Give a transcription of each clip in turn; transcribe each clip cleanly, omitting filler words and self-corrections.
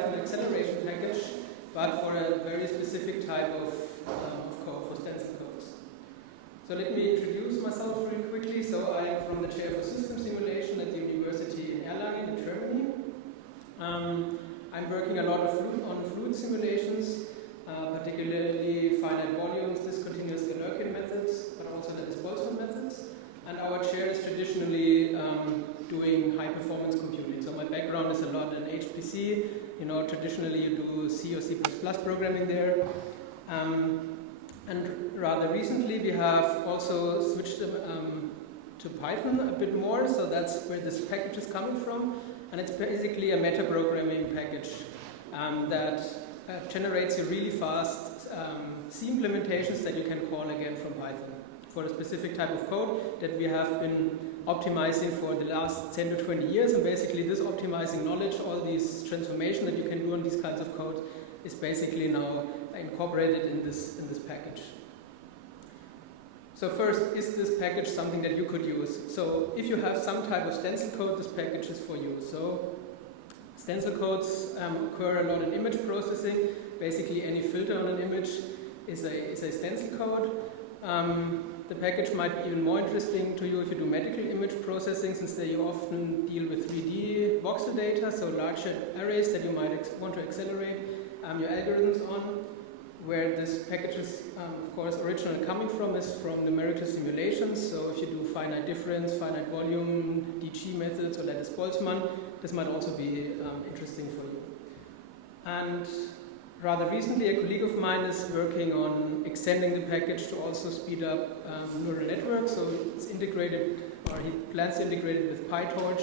Python acceleration package, but for a very specific type of code, for stencil codes. So let me introduce myself really quickly. So I'm from the chair for system simulation at the University in Erlangen in Germany. I'm working a lot on fluid simulations, particularly finite volumes, discontinuous Galerkin methods, but also the displacement methods. And our chair is traditionally doing high-performance computing. So my background is a lot in HPC. You know, traditionally you do C or C++ programming there. And rather recently we have also switched to Python a bit more. So that's where this package is coming from. And it's basically a meta-programming package that generates you really fast C implementations that you can call again from Python for a specific type of code that we have been optimizing for the last 10 to 20 years. And basically this optimizing knowledge, all these transformation that you can do on these kinds of code is basically now incorporated in this package. So first, is this package something that you could use? So if you have some type of stencil code, this package is for you. So stencil codes occur a lot in image processing. Basically any filter on an image is a stencil code. The package might be even more interesting to you if you do medical image processing, since there you often deal with 3D voxel data, so larger arrays that you might want to accelerate your algorithms on. Where this package is, of course, originally coming from is from numerical simulations. So if you do finite difference, finite volume, DG methods, or lattice Boltzmann, this might also be interesting for you. And rather recently, a colleague of mine is working on extending the package to also speed up neural networks. So it's integrated, or he plans to integrate it with PyTorch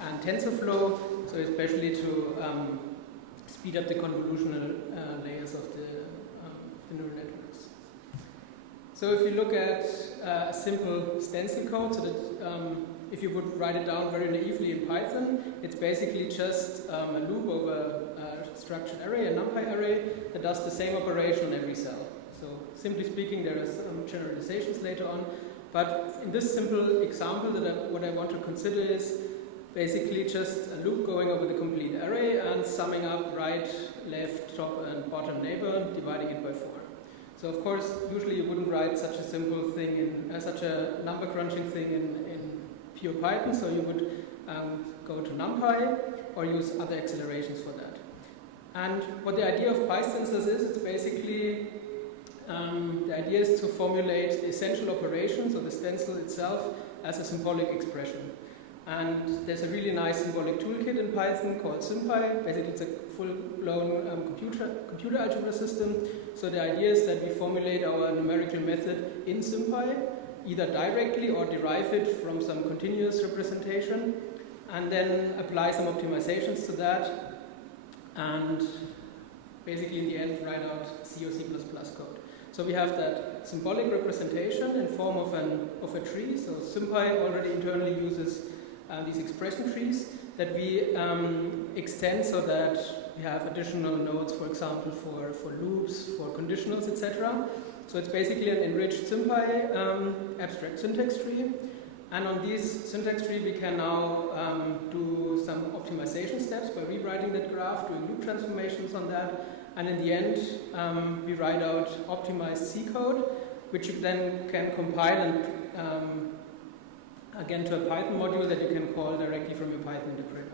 and TensorFlow, so especially to speed up the convolutional layers of the neural networks. So if you look at a simple stencil code, so that if you would write it down very naively in Python, it's basically just a loop over a structured array, a numpy array, that does the same operation on every cell. So simply speaking, there are some generalizations later on, but in this simple example, what I want to consider is basically just a loop going over the complete array and summing up right, left, top and bottom neighbor, dividing it by 4. So of course, usually you wouldn't write such a simple thing, such a number crunching thing in pure Python, so you would go to numpy or use other accelerations for that. And what the idea of pystencils is, it's basically, the idea is to formulate the essential operations of the stencil itself as a symbolic expression. And there's a really nice symbolic toolkit in Python called sympy. Basically, it's a full-blown computer algebra system. So the idea is that we formulate our numerical method in sympy, either directly or derive it from some continuous representation, and then apply some optimizations to that, and basically in the end write out C or C++ code. So we have that symbolic representation in form of a tree. So sympy already internally uses these expression trees that we extend so that we have additional nodes, for example, for loops, for conditionals, etc. So it's basically an enriched sympy abstract syntax tree. And on these syntax tree, we can now do some optimization steps by rewriting that graph, doing loop transformations on that. And in the end, we write out optimized C code, which you then can compile and again to a Python module that you can call directly from your Python interpreter.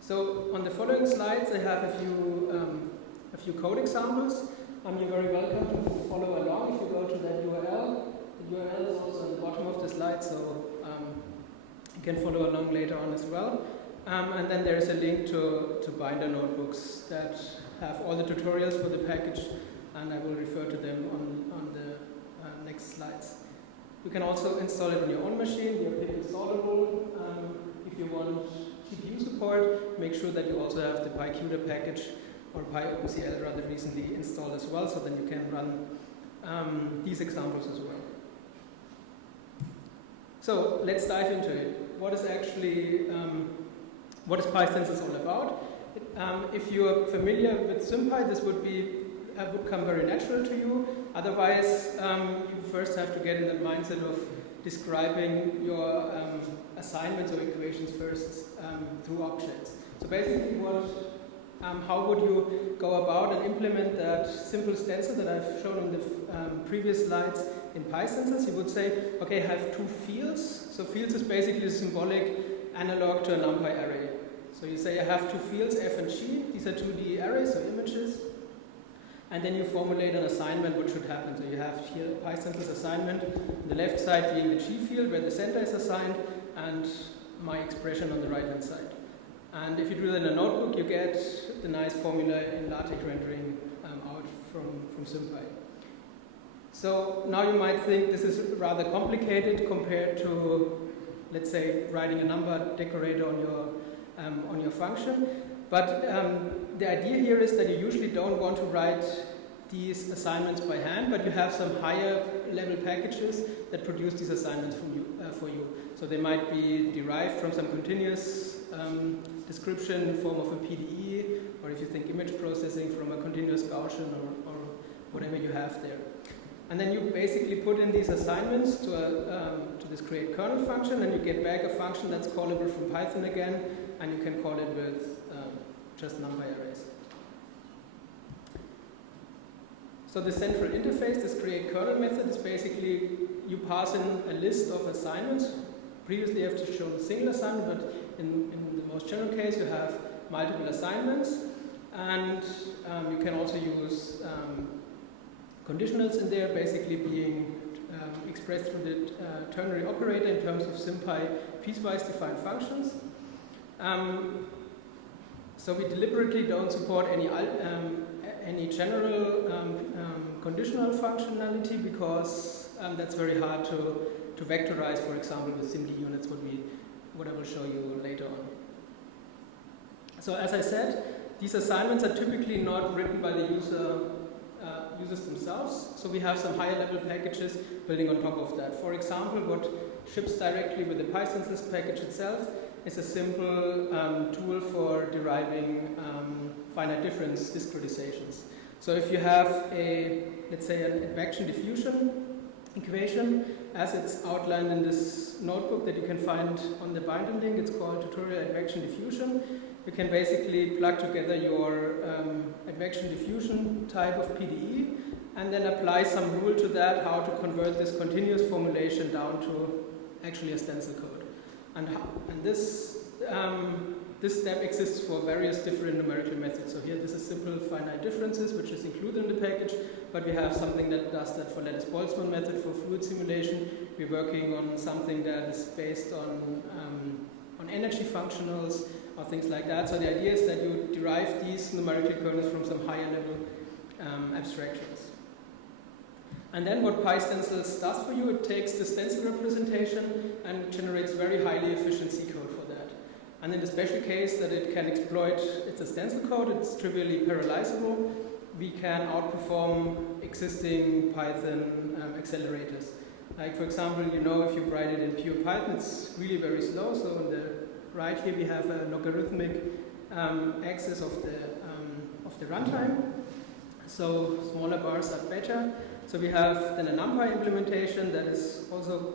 So on the following slides, I have a few code examples. You're very welcome to follow along if you go to that URL. The URL is also on the bottom of the slide, so you can follow along later on as well. And then there is a link to Binder notebooks that have all the tutorials for the package, and I will refer to them on the next slides. You can also install it on your own machine. They are pip installable. If you want GPU support, make sure that you also have the PyCuda package or PyOpenCL rather recently installed as well, so then you can run these examples as well. So let's dive into it. What is actually what is pystencils all about? If you are familiar with sympy, this would come very natural to you. Otherwise, you first have to get in the mindset of describing your assignments or equations first through objects. So basically how would you go about and implement that simple stencil that I've shown in the previous slides in pystencils? You would say, okay, I have two fields. So fields is basically a symbolic analog to a numpy array. So you say I have two fields, f and g. These are 2D arrays, so images. And then you formulate an assignment what should happen. So you have here pystencils assignment, on the left side being the g field where the center is assigned, and my expression on the right hand side. And if you do that in a notebook, you get the nice formula in LaTeX rendering out from sympy. So now you might think this is rather complicated compared to, let's say, writing a number decorator on your function. But the idea here is that you usually don't want to write these assignments by hand, but you have some higher level packages that produce these assignments for you. So they might be derived from some continuous description in the form of a PDE, or if you think image processing, from a continuous Gaussian or whatever you have there. And then you basically put in these assignments to this create kernel function, and you get back a function that's callable from Python again, and you can call it with just numpy arrays. So the central interface, this create kernel method, is basically you pass in a list of assignments. Previously you have to show a single assignment, but in the most general case you have multiple assignments, and you can also use conditionals in there, basically being expressed through the ternary operator in terms of sympy piecewise defined functions. So we deliberately don't support any general conditional functionality because that's very hard to vectorize, for example, with SIMD units, what I will show you later on. So as I said, these assignments are typically not written by the users themselves, so we have some higher level packages building on top of that. For example, what ships directly with the pystencils package itself is a simple tool for deriving finite difference discretizations. So if you have let's say an advection diffusion equation, as it's outlined in this notebook that you can find on the binder link, it's called tutorial advection diffusion. You can basically plug together your advection diffusion type of PDE and then apply some rule to that, how to convert this continuous formulation down to actually a stencil code. And this step exists for various different numerical methods. So here this is simple finite differences, which is included in the package, but we have something that does that for Lattice-Boltzmann method for fluid simulation. We're working on something that is based on energy functionals or things like that. So the idea is that you derive these numerical kernels from some higher level abstractions. And then what pystencils does for you, it takes the stencil representation and generates very highly efficient C code for that. And in the special case that it can exploit, it's a stencil code, it's trivially parallelizable, we can outperform existing Python accelerators. Like for example, you know, if you write it in pure Python, it's really very slow. So on the right here we have a logarithmic axis of the runtime. So smaller bars are better. So we have then a numpy implementation that is also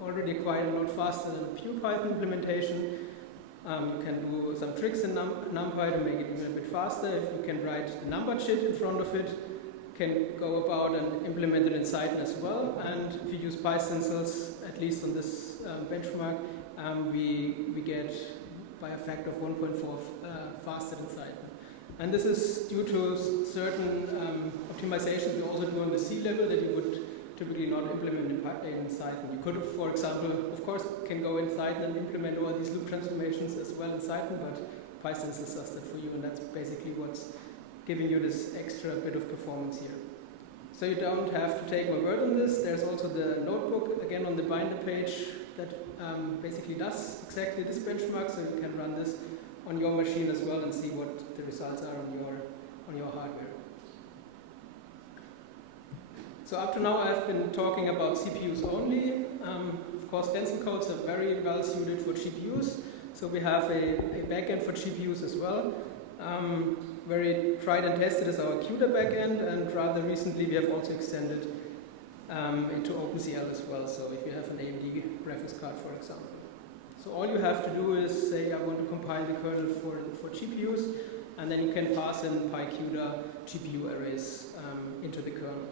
already quite a lot faster than a pure Python implementation. You can do some tricks in numpy to make it even a bit faster. If you can write the number chit in front of it, you can go about and implement it in Cython as well. And if you use pystencils, at least on this benchmark, we get by a factor of 1.4 faster than Cython. And this is due to certain optimizations we also do on the C level that you would typically not implement in Cython. You could, for example, of course, can go in Cython and implement all these loop transformations as well in Cython, but pystencils does that for you, and that's basically what's giving you this extra bit of performance here. So you don't have to take my word on this. There's also the notebook, again on the binder page, that basically does exactly this benchmark, so you can run this on your machine as well and see what the results are on your hardware. So up to now I've been talking about CPUs only. Of course, stencil codes are very well suited for GPUs. So we have a backend for GPUs as well. Very tried and tested is our CUDA backend, and rather recently we have also extended into OpenCL as well, so if you have an AMD graphics card, for example. So all you have to do is say, I want to compile the kernel for GPUs, and then you can pass in PyCUDA GPU arrays into the kernel.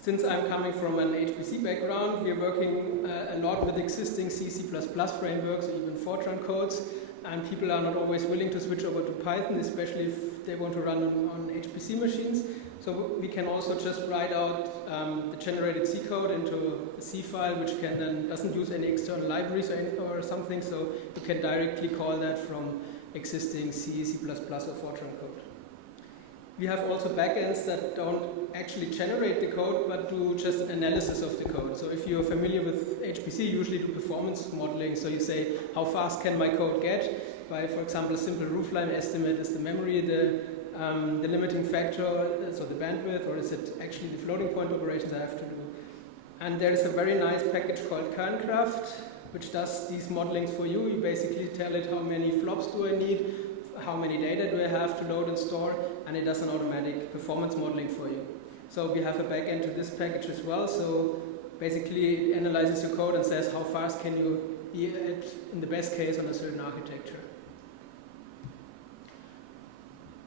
Since I'm coming from an HPC background, we're working a lot with existing C, C++ frameworks, or even Fortran codes, and people are not always willing to switch over to Python, especially if they want to run on HPC machines. So we can also just write out the generated C code into a C file, which can then doesn't use any external libraries or something, so you can directly call that from existing C, C++ or Fortran code. We have also backends that don't actually generate the code, but do just analysis of the code. So if you're familiar with HPC, you usually do performance modeling. So you say, how fast can my code get? By, for example, a simple roofline estimate, is the memory the limiting factor, so the bandwidth, or is it actually the floating point operations I have to do? And there is a very nice package called KernCraft, which does these modelings for you. You basically tell it how many flops do I need, how many data do I have to load and store, and it does an automatic performance modeling for you. So we have a backend to this package as well. So basically it analyzes your code and says how fast can you be at, in the best case, on a certain architecture.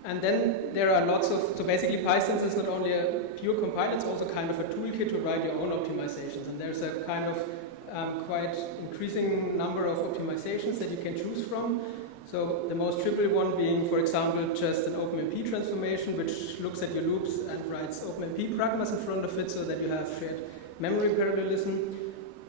And then there are lots of, so basically pystencils is not only a pure compiler, it's also kind of a toolkit to write your own optimizations. And there's a kind of quite increasing number of optimizations that you can choose from. So the most trivial one being, for example, just an OpenMP transformation, which looks at your loops and writes OpenMP pragmas in front of it so that you have shared memory parallelism.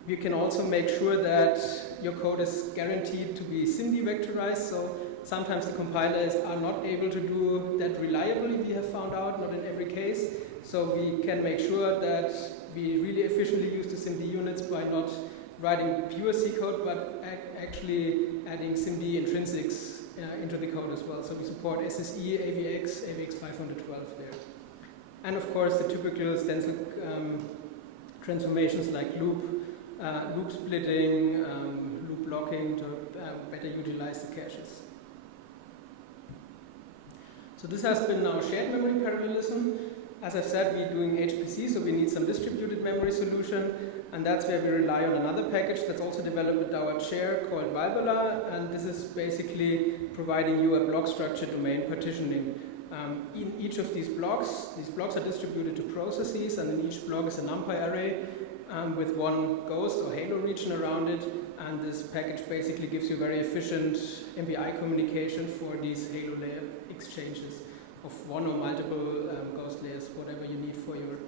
You can also make sure that your code is guaranteed to be SIMD vectorized. So sometimes the compilers are not able to do that reliably, we have found out, not in every case. So we can make sure that we really efficiently use the SIMD units by not writing pure C code, but actually adding SIMD intrinsics into the code as well. So we support SSE, AVX, AVX 512 there. And of course the typical stencil transformations like loop splitting, loop blocking to better utilize the caches. So this has been now shared memory parallelism. As I said, we're doing HPC, so we need some distributed memory solution, and that's where we rely on another package that's also developed with our chair called Valvola, and this is basically providing you a block structure domain partitioning. In each of these blocks are distributed to processes, and in each block is a numpy array with one ghost or halo region around it, and this package basically gives you very efficient MPI communication for these halo layer exchanges of one or multiple ghost layers, whatever you need for your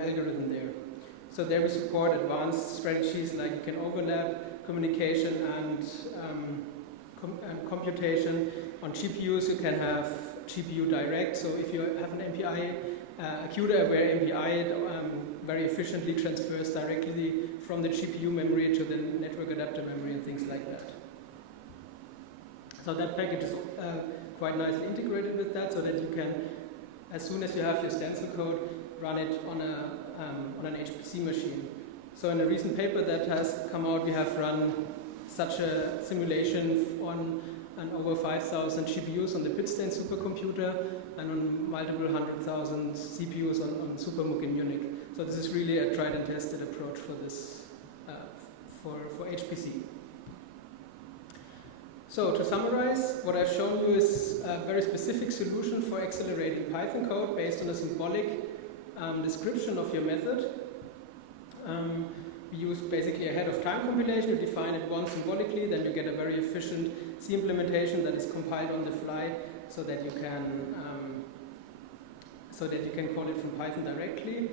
algorithm there. So there we support advanced strategies like you can overlap communication and computation. On GPUs you can have GPU direct, so if you have an MPI, a CUDA where MPI very efficiently transfers directly from the GPU memory to the network adapter memory and things like that. So that package is quite nicely integrated with that, so that you can, as soon as you have your stencil code, run it on an HPC machine. So in a recent paper that has come out, we have run such a simulation on over 5,000 GPUs on the pystencils supercomputer and on multiple 100,000 CPUs on SuperMUC in Munich. So this is really a tried and tested approach for this, for HPC. So to summarize, what I've shown you is a very specific solution for accelerating Python code based on a symbolic description of your method. We use basically a head-of-time compilation. You define it once symbolically, then you get a very efficient C implementation that is compiled on the fly, so that you can call it from Python directly.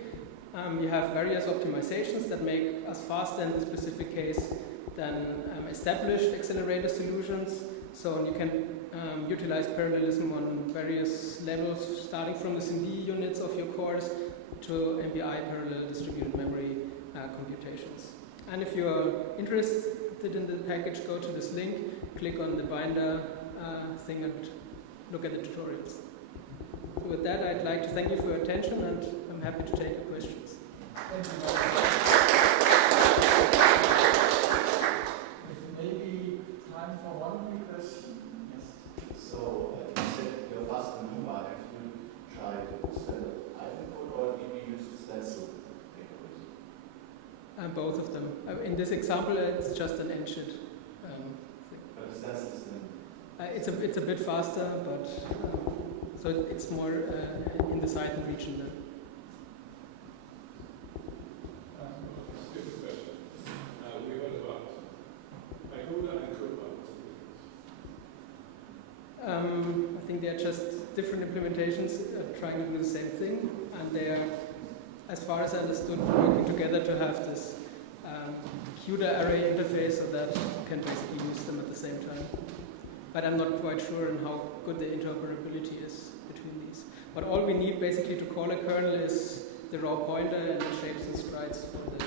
You have various optimizations that make us faster in this specific case than established accelerator solutions. So you can utilize parallelism on various levels, starting from the SIMD units of your cores to MPI parallel distributed memory computations. And if you're interested in the package, go to this link, click on the binder thing and look at the tutorials. So with that, I'd like to thank you for your attention, and I'm happy to take your questions. Thank you. Maybe time for one quick question? Yes. So, you said you're fast in Numpy. Have you tried standard Python code Both of them. In this example, it's just an engine. But is that system? It's a bit faster, but so it's more in the Python region then. Stupid question. We heard about Angular and Cobalt. I think they are just different implementations trying to do the same thing, and they are, as far as I understood, working together to have this CUDA array interface so that you can basically use them at the same time. But I'm not quite sure on how good the interoperability is between these. But all we need basically to call a kernel is the raw pointer and the shapes and sprites for the